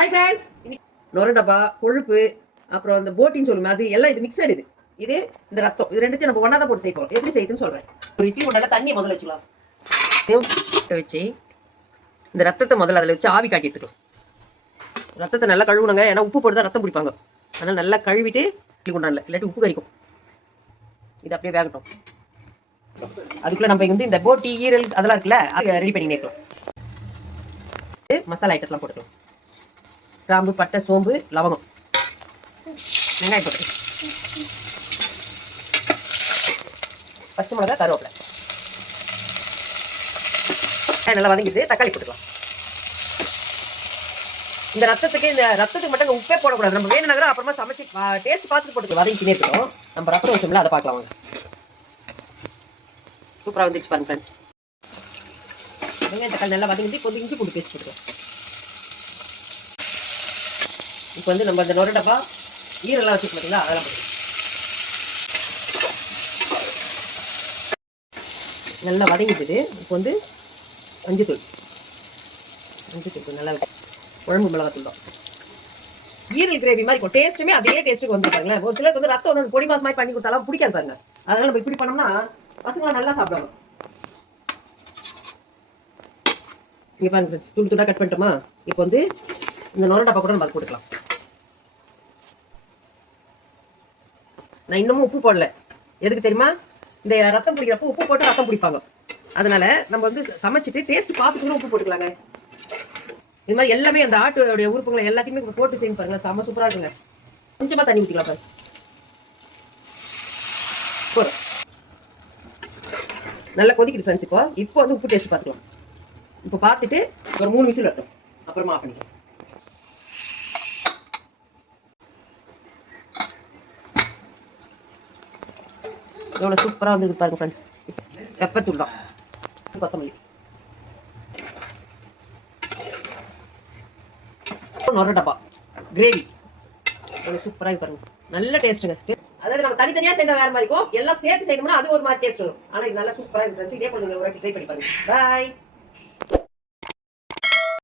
Hi friends, நொர டப்பா கொழுப்பு அப்புறம் இந்த போட்டின்னு சொல்லுமே அது எல்லாம் இது மிக்சடு. இது இந்த ரத்தம், இது ரெண்டுத்தையும் நம்ம ஒன்றா தான் போட்டு செய்வோம். எப்படி செய்யுதுன்னு சொல்கிறேன். ஒரு இட்லி குண்டால தண்ணியை முதல்ல வச்சுக்கலாம். வச்சு இந்த ரத்தத்தை முதல்ல அதில் வச்சு ஆவி காட்டி எடுத்துக்கலாம். ரத்தத்தை நல்லா கழுவுணுங்க, ஏன்னா உப்பு போட்டு தான் ரத்தம் பிடிப்பாங்க. அதனால் நல்லா கழுவிட்டு இட்லி குண்டானில், இல்லாட்டி உப்பு கறிக்கும். இது அப்படியே வேகட்டும். அதுக்குள்ளே நம்ம வந்து இந்த போட்டி ஈரல் அதெல்லாம் இருக்குல்ல, அது ரெடி பண்ணி நேர்க்கலாம். மசாலா ஐட்டத்தெலாம் போட்டுக்கலாம். கிராம்பு, பட்டை, சோம்பு, லவங்கம், வெங்காயம் போட்டு, பச்சை மிளகா, கருவேப்பிலை நல்லா வதங்கிட்டு தக்காளி போட்டுக்கலாம். இந்த ரத்தத்துக்கு மட்டும் உப்பே போடக்கூடாது. நம்ம வேணும்னா அப்புறமா சமைச்சு டேஸ்ட் பார்த்துட்டு போட்டு வதங்கிட்டே இருக்கணும். நம்ம ரத்தம் வச்சோம்ல, அதை பார்க்கலாம் வாங்க. சூப்பராக வந்துருச்சு பாருங்க ஃப்ரெண்ட்ஸ். வெங்காயம் தக்காளி நல்லா வதங்கிட்டு இப்போ இஞ்சி பூண்டு பேஸ்ட் போட்டுக்கலாம். இப்போ வந்து நம்ம இந்த நொர டப்பா ஈரெல்லாம் வச்சுக்க பார்த்தீங்களா, அதெல்லாம் போட்டு நல்லா வதங்கிட்டு இப்போ வந்து மஞ்சத்தூள் நல்லா குழம்பு மிளகாத்தூள் தான். ஈரல் கிரேவி மாதிரி இருக்கும். டேஸ்ட்டுமே அதே டேஸ்ட்டுக்கு வந்து பாருங்களேன். ஒரு சிலருக்கு வந்து ரத்தம் வந்து பொடி மாஸ் மாதிரி பண்ணி கொடுத்தாலும் பிடிக்காது பாருங்க. அதனால நம்ம இப்படி பண்ணோம்னா பசங்களாம் நல்லா சாப்பிடுவாங்க. இங்கே பாருங்க ஃப்ரெண்ட்ஸ், தூள் தூளாக கட் பண்ணிட்டோமா. இப்போ வந்து இந்த நொர டப்பா கூட நம்ம அது போட்டுக்கலாம். நான் இன்னமும் உப்பு போடல. எதுக்கு தெரியுமா? இந்த ரத்தம் பிடிக்கிறப்போ உப்பு போட்டு ரத்தம் பிடிப்பாங்க. அதனால நம்ம வந்து சமைச்சிட்டு டேஸ்ட் பார்த்துட்டு உப்பு போட்டுக்கலாங்க. இது மாதிரி எல்லாமே அந்த ஆட்டோடைய உறுப்புகளை எல்லாத்தையுமே போட்டு செய்ய பாருங்க, செம்ம சூப்பராக இருக்குங்க. கொஞ்சமாக தண்ணி ஊற்றிக்கலாம் ஃப்ரெண்ட்ஸ். போதும், நல்லா கொதிக்குது ஃப்ரெண்ட்ஸ். இப்போ வந்து உப்பு டேஸ்ட் பார்த்துக்கலாம். இப்போ பார்த்துட்டு ஒரு 3 விசில் வரட்டும், அப்புறமா ஆஃப் பண்ணிக்கலாம். எவ்வளோ சூப்பராக வந்துருக்கு பாருங்க ஃப்ரெண்ட்ஸ். பெப்பர் தான், கொத்தமல்லி, நொர டப்பா கிரேவி எவ்வளோ சூப்பராக இது பாருங்க. நல்ல டேஸ்ட்டுங்க. அதாவது நம்ம தனித்தனியாக சேர்ந்தா வேறு மாதிரி இருக்கும், எல்லாம் சேர்த்து செய்யணும்னா அது ஒரு மாதிரி டேஸ்ட் வரும். ஆனால் இது நல்லா சூப்பராக இருக்கு ஃப்ரெண்ட்ஸ். இதே போல நீங்கள் ஒரு வாட்டி ட்ரை பண்ணி பாருங்க. பாய்.